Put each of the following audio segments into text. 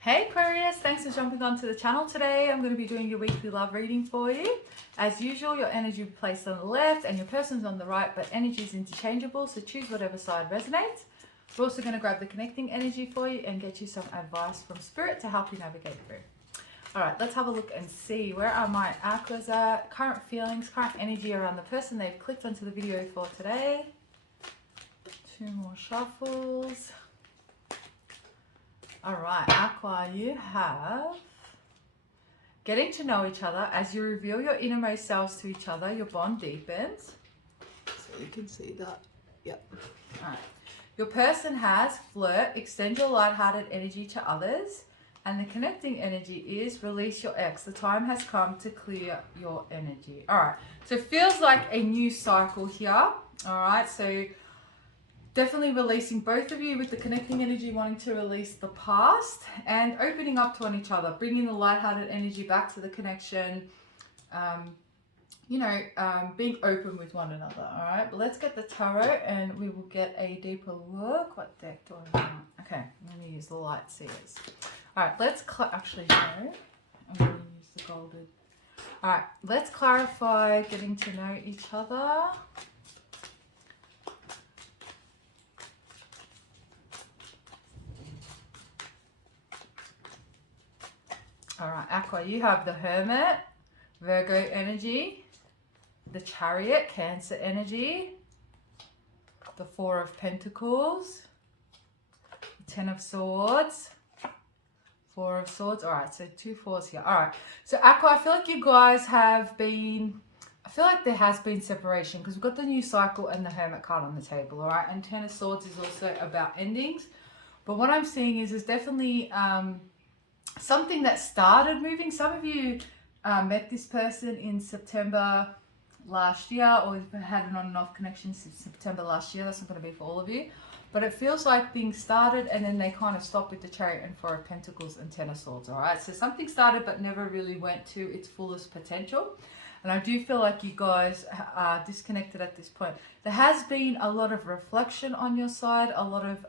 Hey Aquarius, thanks for jumping onto the channel today. I'm going to be doing your weekly love reading for you. As usual, your energy will be placed on the left and your person's on the right, but energy is interchangeable, so choose whatever side resonates. We're also going to grab the connecting energy for you and get you some advice from Spirit to help you navigate through. Alright, let's have a look and see where are my aquas at, current feelings, current energy around the person they've clicked onto the video for today. Two more shuffles. Alright, Aqua, you have getting to know each other. As you reveal your innermost selves to each other, your bond deepens. So you can see that. Yep. Alright. Your person has flirt, extend your lighthearted energy to others. And the connecting energy is release your ex. The time has come to clear your energy. Alright, so it feels like a new cycle here. Alright, so definitely releasing both of you with the connecting energy, wanting to release the past and opening up to each other, bringing the lighthearted energy back to the connection, being open with one another. All right, but let's get the tarot and we will get a deeper look. What deck do I want? Okay, I'm going to use the light seers. All right, let's actually no, I'm going to use the golden. All right, let's clarify getting to know each other. All right, Aqua, you have the Hermit, Virgo energy, the Chariot, Cancer energy, the Four of Pentacles, the Ten of Swords, Four of Swords. All right, so two fours here. All right, so Aqua, I feel like you guys have been, I feel like there has been separation because we've got the new cycle and the Hermit card on the table, all right? And Ten of Swords is also about endings. But what I'm seeing is there's definitely something that started moving. Some of you met this person in September last year, or you've had an on and off connection since September last year. That's not going to be for all of you. But it feels like things started and then they kind of stopped with the Chariot and Four of Pentacles and Ten of Swords, all right? So something started but never really went to its fullest potential. And I do feel like you guys are disconnected at this point. There has been a lot of reflection on your side, a lot of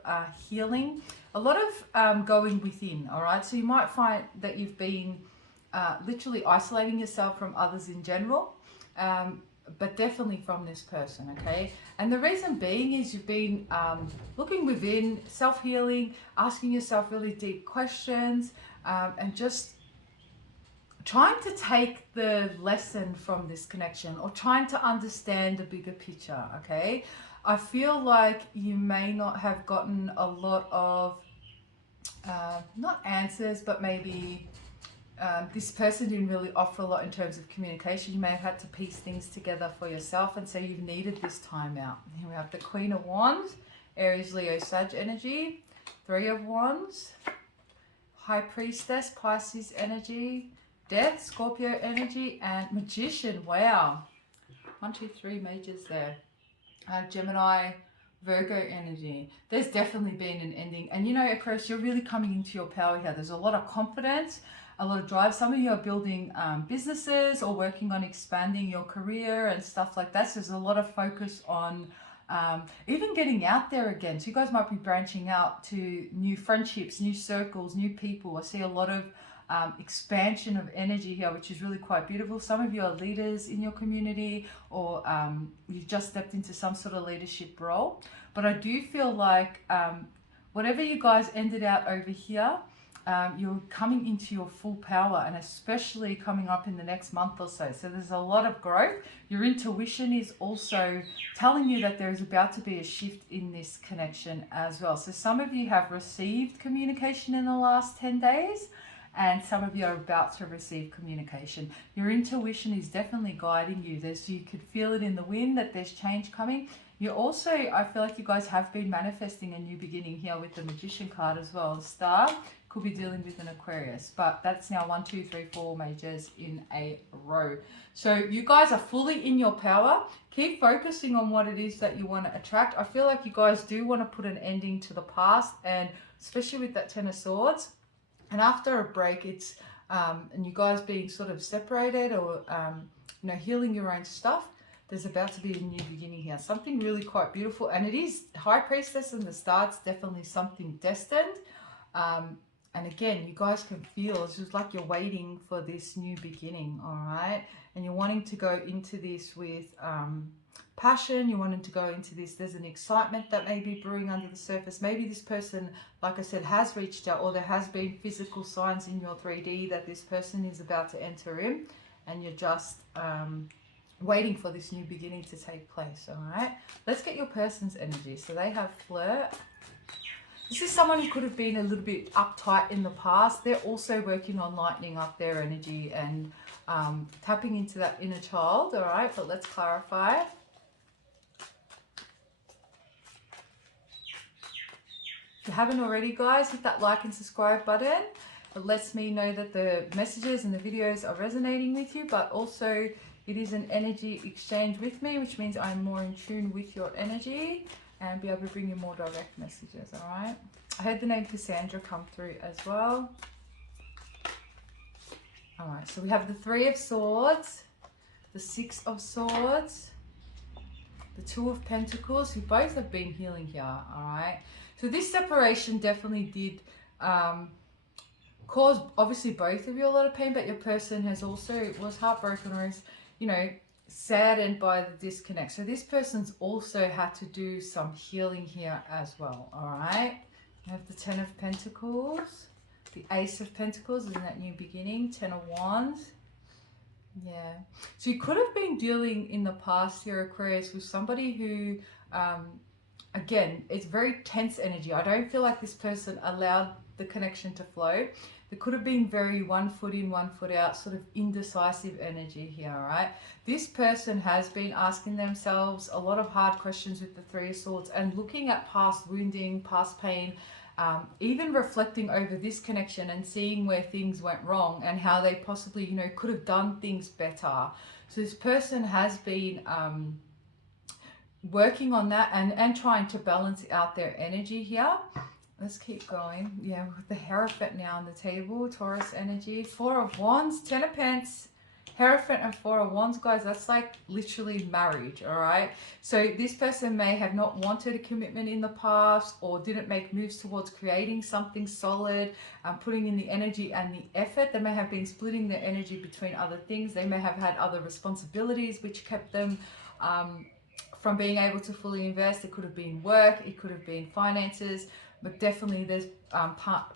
healing, a lot of going within, all right? So you might find that you've been literally isolating yourself from others in general, but definitely from this person, okay? And the reason being is you've been looking within, self-healing, asking yourself really deep questions, and just trying to take the lesson from this connection or trying to understand the bigger picture, okay? I feel like you may not have gotten a lot of, not answers, but maybe this person didn't really offer a lot in terms of communication. You may have had to piece things together for yourself, and so you've needed this time out. Here we have the Queen of Wands, Aries, Leo, Sag energy, Three of Wands, High Priestess, Pisces energy, Death, Scorpio energy, and Magician. Wow. 1, 2, 3 majors there. Gemini, Virgo energy. There's definitely been an ending. And you know, Aquarius, you're really coming into your power here. There's a lot of confidence, a lot of drive. Some of you are building businesses or working on expanding your career and stuff like that. So there's a lot of focus on even getting out there again. So you guys might be branching out to new friendships, new circles, new people. I see a lot of expansion of energy here, which is really quite beautiful. Some of you are leaders in your community, or you've just stepped into some sort of leadership role. But I do feel like whatever you guys ended out over here, you're coming into your full power, and especially coming up in the next month or so. So there's a lot of growth. Your intuition is also telling you that there is about to be a shift in this connection as well. So some of you have received communication in the last 10 days, and some of you are about to receive communication. Your intuition is definitely guiding you. You could feel it in the wind that there's change coming. You also, I feel like you guys have been manifesting a new beginning here with the Magician card as well. The Star could be dealing with an Aquarius, but that's now 1, 2, 3, 4 majors in a row. So you guys are fully in your power. Keep focusing on what it is that you want to attract. I feel like you guys do want to put an ending to the past, and especially with that Ten of Swords. And after a break, it's and you guys being sort of separated, or healing your own stuff, there's about to be a new beginning here. Something really quite beautiful, and it is High Priestess and the Star. It's definitely something destined. And again, you guys can feel it's just like you're waiting for this new beginning, all right? And you're wanting to go into this with passion. You're wanting to go into this. There's an excitement that may be brewing under the surface. Maybe this person, like I said, has reached out, or there has been physical signs in your 3D that this person is about to enter in, and you're just waiting for this new beginning to take place, all right? Let's get your person's energy. So they have flirt. This is someone who could have been a little bit uptight in the past. They're also working on lightening up their energy and tapping into that inner child, all right? But let's clarify. If you haven't already, guys, hit that like and subscribe button. It lets me know that the messages and the videos are resonating with you, but also it is an energy exchange with me, which means I'm more in tune with your energy and be able to bring you more direct messages, all right? I heard the name Cassandra come through as well. All right, so we have the 3 of Swords, the 6 of Swords, the 2 of Pentacles, who both have been healing here, all right? So this separation definitely did cause, obviously, both of you a lot of pain, but your person has also was heartbroken or is, you know, saddened by the disconnect. So this person's also had to do some healing here as well, all right? You have the 10 of Pentacles, the Ace of Pentacles in that new beginning, 10 of Wands. Yeah. So you could have been dealing in the past here, Aquarius, with somebody who, again, it's very tense energy. I don't feel like this person allowed the connection to flow. There could have been very one foot in, one foot out, sort of indecisive energy here, all right? This person has been asking themselves a lot of hard questions with the 3 of Swords and looking at past wounding, past pain, even reflecting over this connection and seeing where things went wrong and how they possibly, you know, could have done things better. So this person has been working on that and trying to balance out their energy here. Let's keep going. Yeah, with the Hierophant now on the table, Taurus energy, 4 of Wands, 10 of Pence, Hierophant and 4 of Wands, guys, that's like literally marriage, all right? So this person may have not wanted a commitment in the past or didn't make moves towards creating something solid, putting in the energy and the effort. They may have been splitting their energy between other things. They may have had other responsibilities which kept them from being able to fully invest. It could have been work, it could have been finances, but definitely there's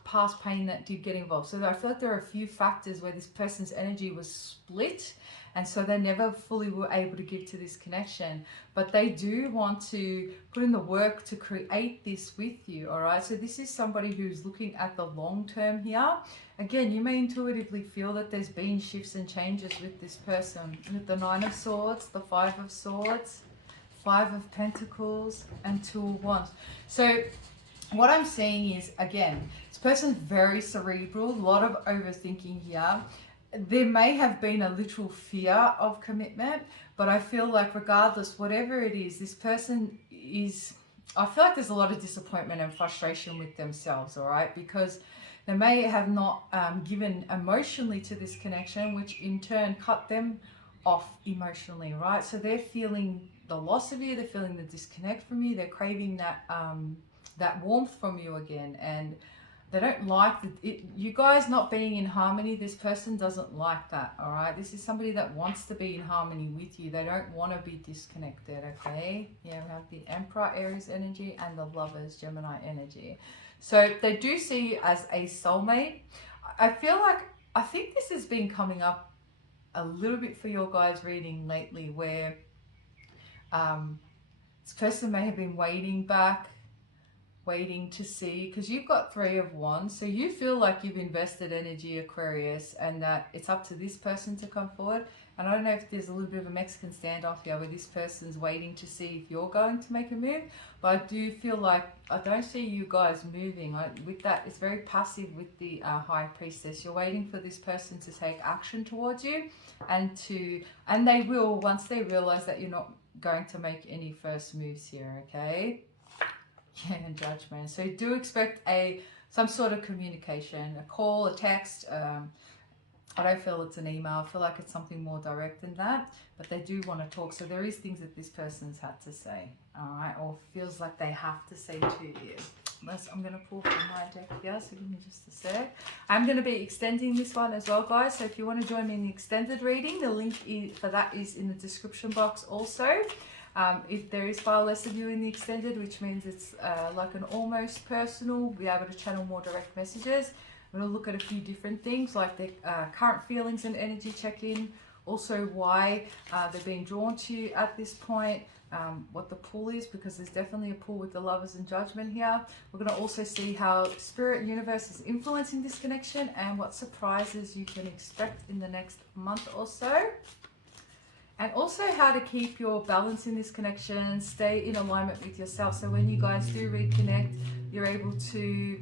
past pain that did get involved. So I feel like there are a few factors where this person's energy was split, and so they never fully were able to give to this connection. But they do want to put in the work to create this with you, all right? So this is somebody who's looking at the long term here. Again, you may intuitively feel that there's been shifts and changes with this person. With the 9 of Swords, the 5 of Swords, 5 of Pentacles, and 2 of Wands. So what I'm seeing is, again, this person's very cerebral, a lot of overthinking here. There may have been a literal fear of commitment, but I feel like regardless, whatever it is, this person is, I feel like there's a lot of disappointment and frustration with themselves, all right? Because they may have not given emotionally to this connection, which in turn cut them off emotionally, right? So they're feeling the loss of you, they're feeling the disconnect from you, they're craving that that warmth from you again, and they don't like you guys not being in harmony. This person doesn't like that, all right? This is somebody that wants to be in harmony with you. They don't want to be disconnected, okay? Yeah, we have the Emperor, Aries energy, and the Lovers, Gemini energy. So they do see you as a soulmate. I feel like, I think this has been coming up a little bit for your guys' reading lately, where this person may have been waiting to see, because you've got 3 of Wands, so you feel like you've invested energy, Aquarius, and that it's up to this person to come forward. And I don't know if there's a little bit of a Mexican standoff here where this person's waiting to see if you're going to make a move, but I do feel like I don't see you guys moving. With that, it's very passive with the High Priestess. You're waiting for this person to take action towards you, and they will, once they realize that you're not going to make any first moves here, okay? Yeah, and Judgment. So do expect some sort of communication, a call, a text, I don't feel it's an email. I feel like it's something more direct than that, but they do want to talk. So there is things that this person's had to say, all right, or feels like they have to say to you. I'm going to pull from my deck here, so give me just a sec. I'm going to be extending this one as well, guys. So if you want to join me in the extended reading, the link for that is in the description box also. If there is far less of you in the extended, which means it's like an almost personal, be able to channel more direct messages. I'm going to look at a few different things like the current feelings and energy check-in, also why they're being drawn to you at this point, what the pull is, because there's definitely a pull with the Lovers and Judgment here. We're going to also see how Spirit and Universe is influencing this connection and what surprises you can expect in the next month or so. And also how to keep your balance in this connection, stay in alignment with yourself. So when you guys do reconnect, you're able to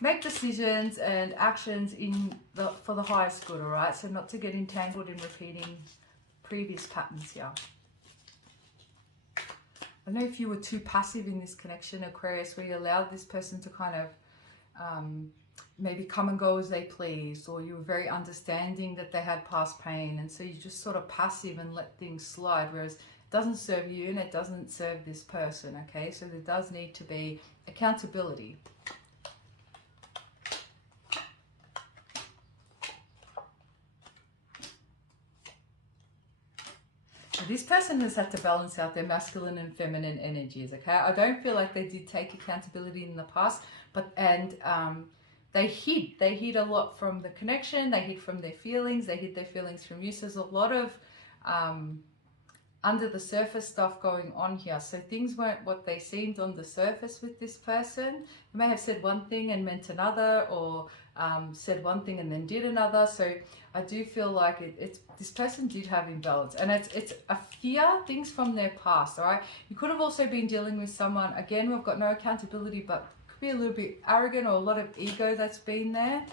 make decisions and actions for the highest good, all right? So not to get entangled in repeating previous patterns here. I don't know if you were too passive in this connection, Aquarius, where you allowed this person to kind of maybe come and go as they please, or you were very understanding that they had past pain, and so you just sort of passive and let things slide, whereas it doesn't serve you and it doesn't serve this person, okay? So there does need to be accountability. This person has had to balance out their masculine and feminine energies, okay? I don't feel like they did take accountability in the past, but they hid a lot from the connection, they hid from their feelings, they hid their feelings from you. So there's a lot of under the surface stuff going on here. So things weren't what they seemed on the surface with this person. You may have said one thing and meant another, or said one thing and then did another. So I do feel like this person did have imbalance, and it's a fear, things from their past, all right? You could have also been dealing with someone, again, we've got no accountability, but could be a little bit arrogant or a lot of ego that's been there.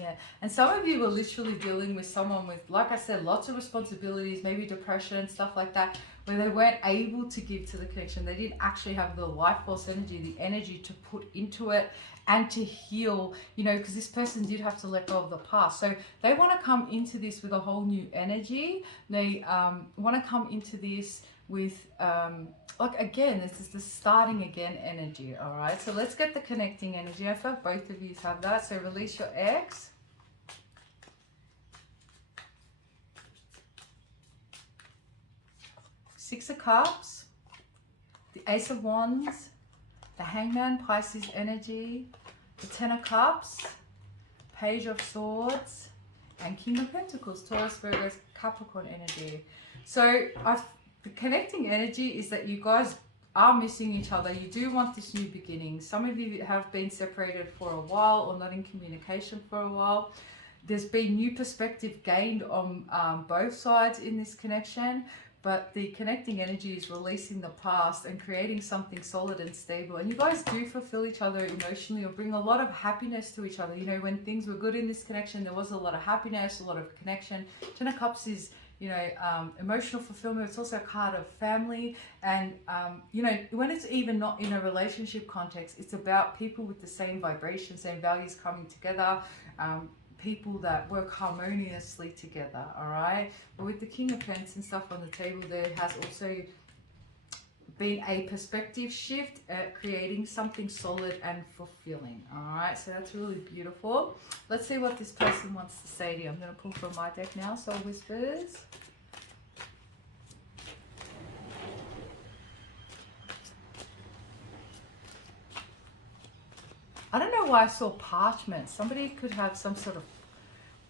Yeah, and some of you were literally dealing with someone with, like I said, lots of responsibilities, maybe depression, stuff like that, where they weren't able to give to the connection. They didn't actually have the life force energy, the energy to put into it and to heal, you know, because this person did have to let go of the past. So they want to come into this with a whole new energy. They want to come into this with, like, again, this is the starting again energy, all right? So let's get the connecting energy. I feel like both of you have that. So release your ex. Six of Cups, the Ace of Wands, the Hangman, Pisces energy, the Ten of Cups, Page of Swords, and King of Pentacles, Taurus, Virgo, Capricorn energy. So the connecting energy is that you guys are missing each other. You do want this new beginning. Some of you have been separated for a while or not in communication for a while. There's been new perspective gained on both sides in this connection. But the connecting energy is releasing the past and creating something solid and stable. And you guys do fulfill each other emotionally or bring a lot of happiness to each other. You know, when things were good in this connection, there was a lot of happiness, a lot of connection. Ten of Cups is, you know, emotional fulfillment. It's also a card of family. And, you know, when it's even not in a relationship context, it's about people with the same vibrations, same values coming together. People that work harmoniously together, all right? But with the King of Pentacles and stuff on the table, there has also been a perspective shift at creating something solid and fulfilling, all right? So that's really beautiful. Let's see what this person wants to say to you. I'm going to pull from my deck now, Soul Whispers. I don't know why I saw parchment. Somebody could have some sort of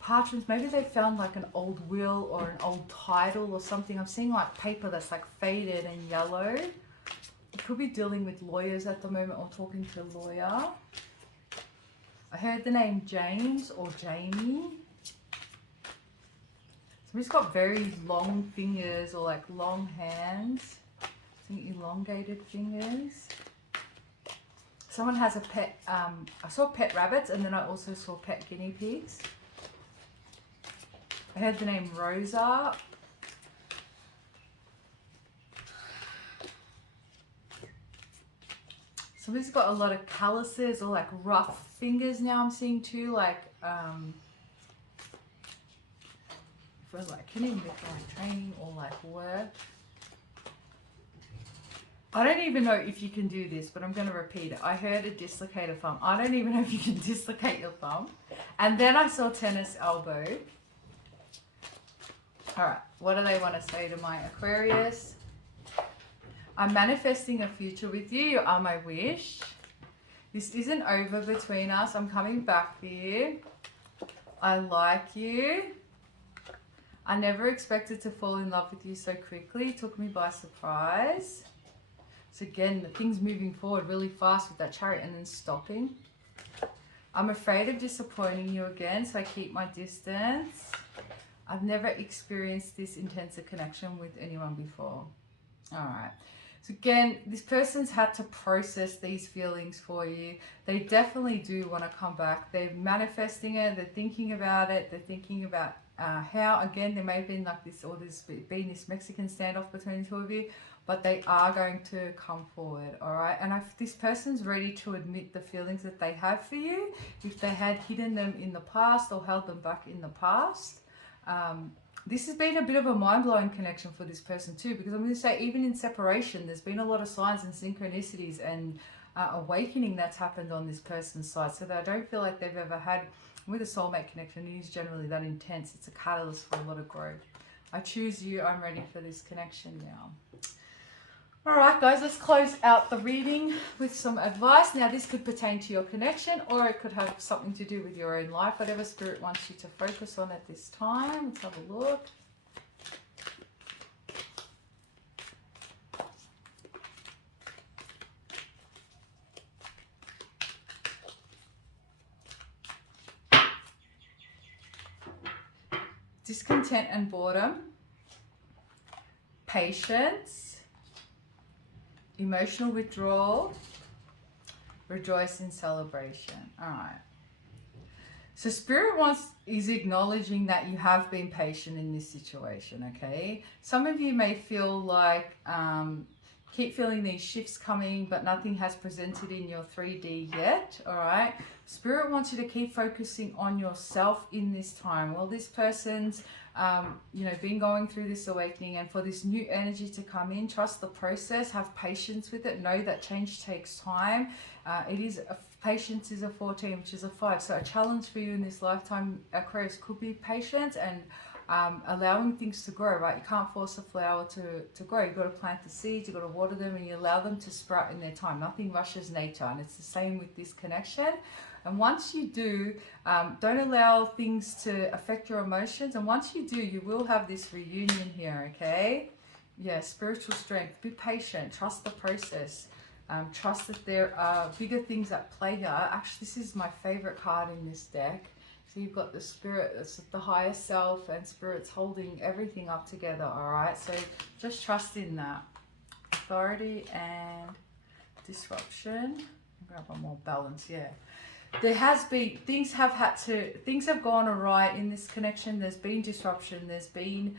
parchments. Maybe they found like an old will or an old title or something. I'm seeing like paper that's like faded and yellow. You could be dealing with lawyers at the moment or talking to a lawyer. I heard the name James or Jamie. Somebody's got very long fingers or like long hands. I think elongated fingers. Someone has a pet, I saw pet rabbits, and then I also saw pet guinea pigs. I heard the name Rosa. Somebody's got a lot of calluses or like rough fingers now I'm seeing too, like for like, can even be for like training or like work. I don't even know if you can do this, but I'm going to repeat it. I heard a dislocated thumb. I don't even know if you can dislocate your thumb. And then I saw tennis elbow. All right, what do they want to say to my Aquarius? I'm manifesting a future with you. You are my wish. This isn't over between us. I'm coming back for you. I like you. I never expected to fall in love with you so quickly. It took me by surprise. So again, the thing's moving forward really fast with that Chariot and then stopping. I'm afraid of disappointing you again, so I keep my distance. I've never experienced this intense a connection with anyone before. All right. So again, this person's had to process these feelings for you. They definitely do want to come back. They're manifesting it. They're thinking about it. They're thinking about how, again, there may have been like this, or there's been this Mexican standoff between the two of you, but they are going to come forward, all right? And if this person's ready to admit the feelings that they have for you, if they had hidden them in the past or held them back in the past, this has been a bit of a mind-blowing connection for this person too, because I'm going to say even in separation, there's been a lot of signs and synchronicities and awakening that's happened on this person's side. So that I don't feel like they've ever had, with a soulmate connection, it is generally that intense. It's a catalyst for a lot of growth. I choose you. I'm ready for this connection now. All right, guys, let's close out the reading with some advice. Now, this could pertain to your connection, or it could have something to do with your own life, whatever Spirit wants you to focus on at this time. Let's have a look. Discontent and boredom. Patience. Emotional withdrawal, rejoice in celebration. All right. So Spirit is acknowledging that you have been patient in this situation, okay? Some of you may feel like, keep feeling these shifts coming, but nothing has presented in your 3D yet, all right? Spirit wants you to keep focusing on yourself in this time. Well, this person's been going through this awakening, and for this new energy to come in, trust the process, have patience with it, know that change takes time. Patience is a 14, which is a 5. So a challenge for you in this lifetime, Aquarius, could be patience and allowing things to grow, right? You can't force a flower to grow. You've got to plant the seeds, you've got to water them, and you allow them to sprout in their time. Nothing rushes nature, and it's the same with this connection. And once you do, don't allow things to affect your emotions. And once you do, you will have this reunion here, okay? Yeah, spiritual strength. Be patient. Trust the process. Trust that there are bigger things at play here. Actually, this is my favorite card in this deck. So you've got the Spirit, that's the higher self, and Spirit's holding everything up together, all right? So just trust in that. Authority and disruption. Grab one more balance, yeah. There has been, things have gone awry in this connection. There's been disruption. There's been,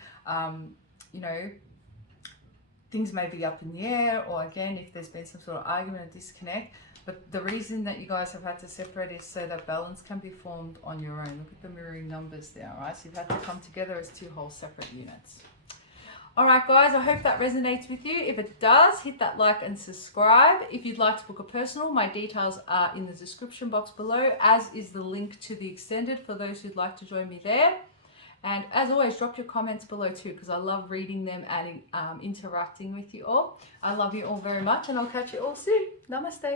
things may be up in the air, or again, if there's been some sort of argument or disconnect. But the reason that you guys have had to separate is so that balance can be formed on your own. Look at the mirroring numbers there, all right? So you've had to come together as two whole separate units. All right, guys, I hope that resonates with you. If it does, hit that like and subscribe. If you'd like to book a personal, my details are in the description box below, as is the link to the extended for those who'd like to join me there. And as always, drop your comments below too, because I love reading them and interacting with you all. I love you all very much, and I'll catch you all soon. Namaste.